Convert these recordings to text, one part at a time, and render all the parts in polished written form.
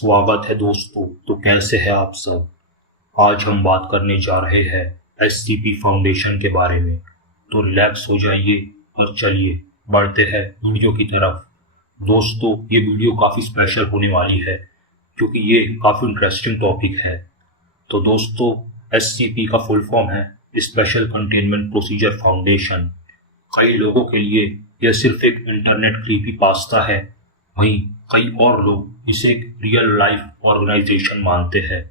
स्वागत है दोस्तों। तो कैसे हैं आप सब। आज हम बात करने जा रहे हैं एससीपी फाउंडेशन के बारे में। तो रिलैक्स हो जाइए और चलिए बढ़ते हैं वीडियो की तरफ। दोस्तों, ये वीडियो काफ़ी स्पेशल होने वाली है क्योंकि ये काफ़ी इंटरेस्टिंग टॉपिक है। तो दोस्तों, एससीपी का फुल फॉर्म है स्पेशल कंटेनमेंट प्रोसीजर फाउंडेशन। कई लोगों के लिए यह सिर्फ एक इंटरनेट क्रीपी पास्ता है, वहीं कई और लोग इसे एक रियल लाइफ ऑर्गेनाइजेशन मानते हैं।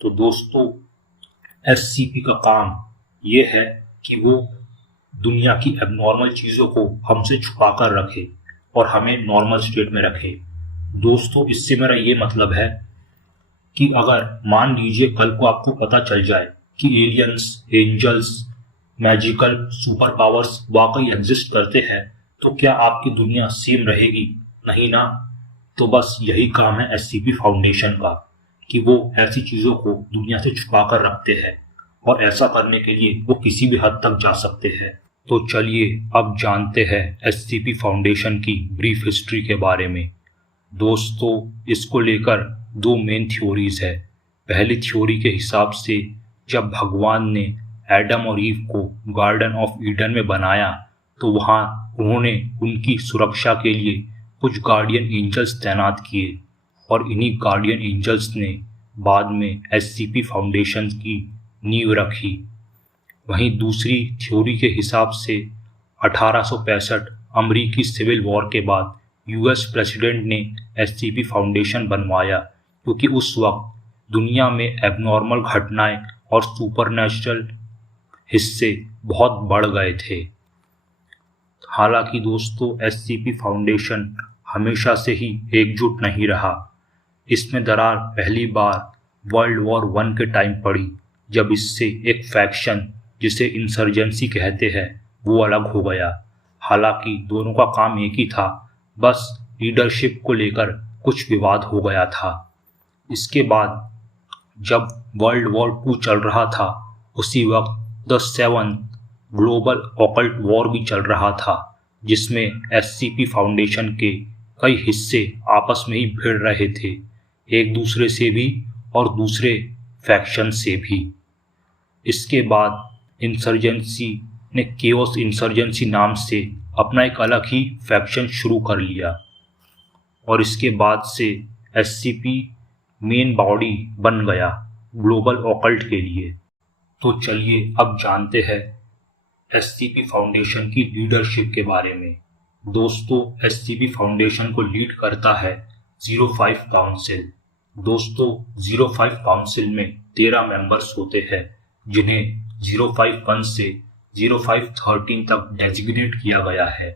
तो दोस्तों, एससीपी का काम ये है कि वो दुनिया की एबनॉर्मल चीज़ों को हमसे छुपा कर रखे और हमें नॉर्मल स्टेट में रखे। दोस्तों, इससे मेरा ये मतलब है कि अगर मान लीजिए कल को आपको पता चल जाए कि aliens, angels, magical super powers वाकई एग्जिस्ट करते हैं, तो क्या आपकी दुनिया सेम रहेगी? नहीं ना। तो बस यही काम है एससीपी फाउंडेशन का कि वो ऐसी चीज़ों को दुनिया से छुपा कर रखते हैं और ऐसा करने के लिए वो किसी भी हद तक जा सकते हैं। तो चलिए अब जानते हैं एससीपी फाउंडेशन की ब्रीफ हिस्ट्री के बारे में। दोस्तों, इसको लेकर दो मेन थ्योरीज है। पहली थ्योरी के हिसाब से जब भगवान ने एडम और ईव को गार्डन ऑफ ईडन में बनाया तो वहाँ उन्होंने उनकी सुरक्षा के लिए कुछ गार्डियन एंजल्स तैनात किए और इन्हीं गार्डियन एंजल्स ने बाद में एससीपी फाउंडेशन की नींव रखी। वहीं दूसरी थ्योरी के हिसाब से 1865 अमेरिकी सिविल वॉर के बाद यूएस प्रेसिडेंट ने एससीपी फाउंडेशन बनवाया क्योंकि उस वक्त दुनिया में एबनॉर्मल घटनाएं और सुपरनेचुरल हिस्से बहुत बढ़ गए थे। हालांकि दोस्तों, एससीपी फाउंडेशन हमेशा से ही एकजुट नहीं रहा। इसमें दरार पहली बार वर्ल्ड वॉर 1 के टाइम पड़ी, जब इससे एक फैक्शन जिसे इंसर्जेंसी कहते हैं वो अलग हो गया। हालांकि दोनों का काम एक ही था, बस लीडरशिप को लेकर कुछ विवाद हो गया था। इसके बाद जब वर्ल्ड वॉर 2 चल रहा था, उसी वक्त द 7 ग्लोबल ऑकल्ट वॉर भी चल रहा था, जिसमें एससीपी फाउंडेशन के कई हिस्से आपस में ही भिड़ रहे थे, एक दूसरे से भी और दूसरे फैक्शन से भी। इसके बाद इंसर्जेंसी ने केओस इंसर्जेंसी नाम से अपना एक अलग ही फैक्शन शुरू कर लिया और इसके बाद से एससीपी मेन बॉडी बन गया ग्लोबल ऑकल्ट के लिए। तो चलिए अब जानते हैं एससीपी फाउंडेशन की लीडरशिप के बारे में। दोस्तों, एससीपी फाउंडेशन को लीड करता है 05 काउंसिल। दोस्तों, 05 काउंसिल में 13 मेंबर्स होते हैं, जिन्हें 051 से 0513 तक डेजिग्नेट किया गया है।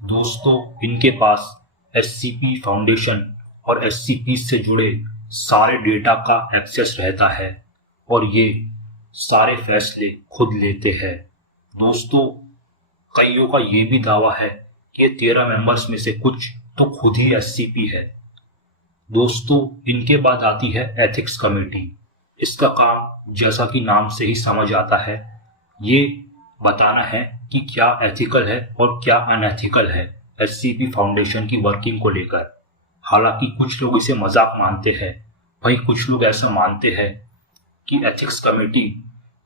दोस्तों, इनके पास एससीपी फाउंडेशन और एससीपी से जुड़े सारे डेटा का एक्सेस रहता है और ये सारे फैसले खुद लेते हैं। दोस्तों, कईयों का ये भी दावा है कि ये 13 मेंबर्स में से कुछ तो खुद ही एससीपी है। दोस्तों, इनके बाद आती है एथिक्स कमेटी। इसका काम जैसा कि नाम से ही समझ आता है, ये बताना है कि क्या एथिकल है और क्या अनएथिकल है एससीपी फाउंडेशन की वर्किंग को लेकर। हालांकि कुछ लोग इसे मजाक मानते हैं, वहीं कुछ लोग ऐसा मानते हैं कि एथिक्स कमेटी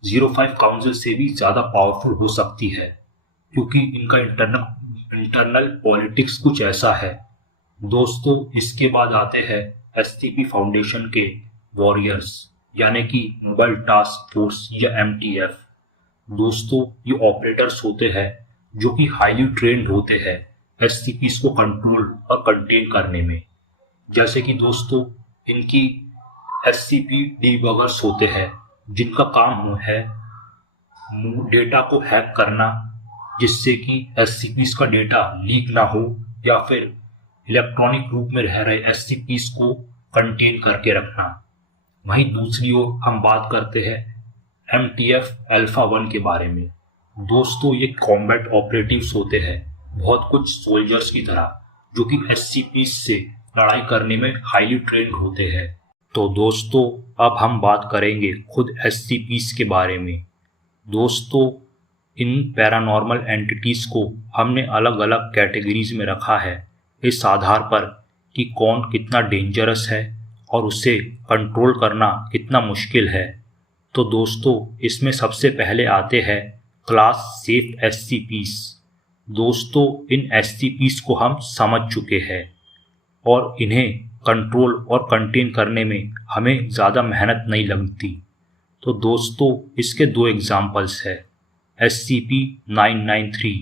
05 काउंसिल से भी ज़्यादा पावरफुल हो सकती है क्योंकि इनका इंटरनल पॉलिटिक्स कुछ ऐसा है। दोस्तों, इसके बाद आते हैं एससीपी फाउंडेशन के वॉरियर्स, यानी कि मोबाइल टास्क फोर्स या एमटीएफ। दोस्तों, ये ऑपरेटर्स होते हैं जो कि हाईली ट्रेंड होते हैं एससीपी को कंट्रोल और कंटेन करने में। जैसे कि दोस्तों, इनकी एससीपी डीबगर्स होते हैं जिनका काम है डेटा को हैक करना, जिससे कि एससीपीस का डेटा लीक ना हो या फिर इलेक्ट्रॉनिक रूप में रह रहे एससीपीस को कंटेन करके रखना। वहीं दूसरी ओर हम बात करते हैं एमटीएफ अल्फा 1 के बारे में। दोस्तों, ये कॉम्बैट ऑपरेटिव्स होते हैं, बहुत कुछ सोल्जर्स की तरह, जो कि एससीपीस से लड़ाई करने में हाईली ट्रेंड होते हैं। तो दोस्तों, अब हम बात करेंगे खुद एससीपीस के बारे में। दोस्तों, इन पैरानॉर्मल एंटिटीज़ को हमने अलग अलग कैटेगरीज में रखा है इस आधार पर कि कौन कितना डेंजरस है और उसे कंट्रोल करना कितना मुश्किल है। तो दोस्तों इसमें सबसे पहले आते हैं क्लास सेफ एससीपीज। दोस्तों इन एससीपीज को हम समझ चुके हैं और इन्हें कंट्रोल और कंटेन करने में हमें ज़्यादा मेहनत नहीं लगती। तो दोस्तों इसके दो एग्जाम्पल्स है SCP-993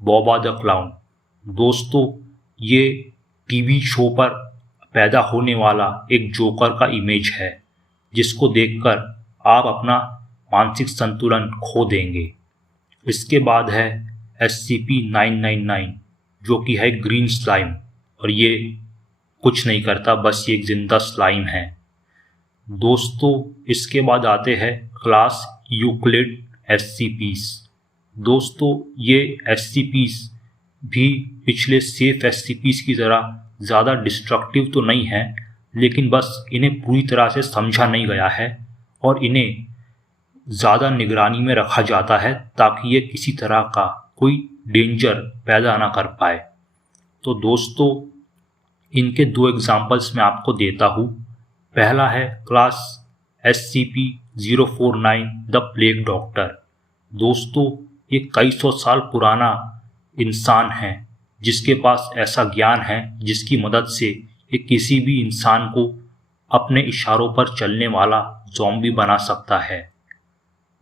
बॉबा द क्लाउन। दोस्तों ये टीवी शो पर पैदा होने वाला एक जोकर का इमेज है जिसको देखकर आप अपना मानसिक संतुलन खो देंगे। इसके बाद है SCP-999 जो कि है ग्रीन स्लाइम और ये कुछ नहीं करता, बस ये एक जिंदा स्लाइम है। दोस्तों इसके बाद आते हैं क्लास यूक्लिड SCPs। दोस्तों ये SCPs भी पिछले सेफ SCPs की तरह ज़्यादा डिस्ट्रक्टिव तो नहीं है, लेकिन बस इन्हें पूरी तरह से समझा नहीं गया है और इन्हें ज़्यादा निगरानी में रखा जाता है ताकि ये किसी तरह का कोई डेंजर पैदा ना कर पाए। तो दोस्तों इनके दो एग्जाम्पल्स मैं आपको देता हूँ। पहला है class SCP-049 the plague doctor. दोस्तों ये कई सौ साल पुराना इंसान है जिसके पास ऐसा ज्ञान है जिसकी मदद से ये किसी भी इंसान को अपने इशारों पर चलने वाला ज़ॉम्बी बना सकता है।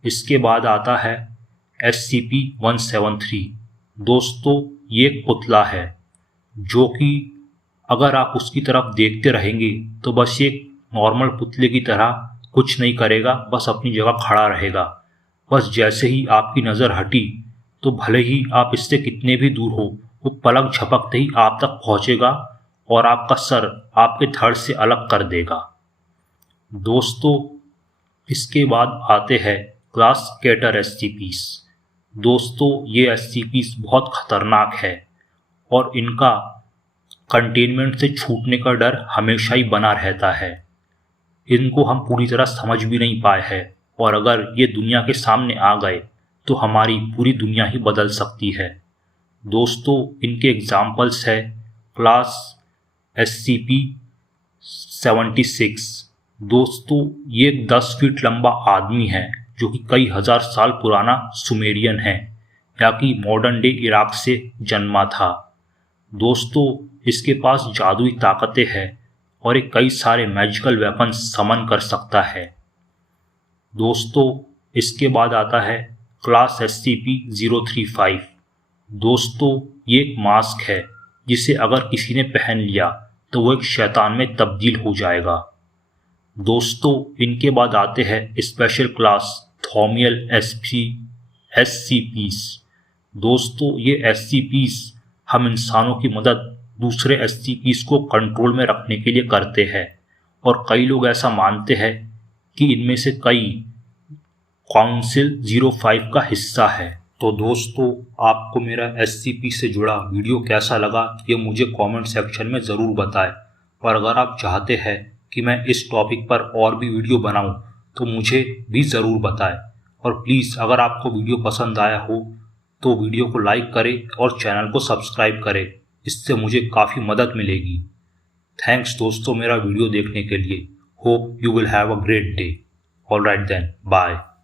इसके बाद आता है SCP-173। दोस्तों ये एक पुतला है जो कि अगर आप उसकी तरफ देखते रहेंगे तो बस एक नॉर्मल पुतले की तरह कुछ नहीं करेगा, बस अपनी जगह खड़ा रहेगा। बस जैसे ही आपकी नज़र हटी तो भले ही आप इससे कितने भी दूर हो, वो पलक झपकते ही आप तक पहुंचेगा और आपका सर आपके धड़ से अलग कर देगा। दोस्तों इसके बाद आते हैं क्लास कैटर SCPs। दोस्तों ये SCPs बहुत खतरनाक है और इनका कंटेनमेंट से छूटने का डर हमेशा ही बना रहता है। इनको हम पूरी तरह समझ भी नहीं पाए हैं और अगर ये दुनिया के सामने आ गए तो हमारी पूरी दुनिया ही बदल सकती है। दोस्तों इनके एग्जाम्पल्स है क्लास SCP-76। दोस्तों ये 10 फीट लंबा आदमी है जो कि कई हजार साल पुराना सुमेरियन है या कि मॉडर्न डे इराक से जन्मा था। दोस्तों इसके पास जादुई ताकतें हैं और ये कई सारे मैजिकल वेपन्स समन कर सकता है। दोस्तों इसके बाद आता है क्लास SCP-035। दोस्तों ये एक मास्क है जिसे अगर किसी ने पहन लिया तो वो एक शैतान में तब्दील हो जाएगा। दोस्तों इनके बाद आते हैं स्पेशल क्लास थॉमियल SCPs। दोस्तों ये SCPs हम इंसानों की मदद दूसरे SCPs को कंट्रोल में रखने के लिए करते हैं और कई लोग ऐसा मानते हैं कि इनमें से कई काउंसिल 05 का हिस्सा है। तो दोस्तों आपको मेरा SCP से जुड़ा वीडियो कैसा लगा ये मुझे कमेंट सेक्शन में ज़रूर बताएं और अगर आप चाहते हैं कि मैं इस टॉपिक पर और भी वीडियो बनाऊं तो मुझे भी ज़रूर बताएं और प्लीज़ अगर आपको वीडियो पसंद आया हो तो वीडियो को लाइक करें और चैनल को सब्सक्राइब करें, इससे मुझे काफ़ी मदद मिलेगी। थैंक्स दोस्तों मेरा वीडियो देखने के लिए। Hope you will have a great day. Alright then, bye.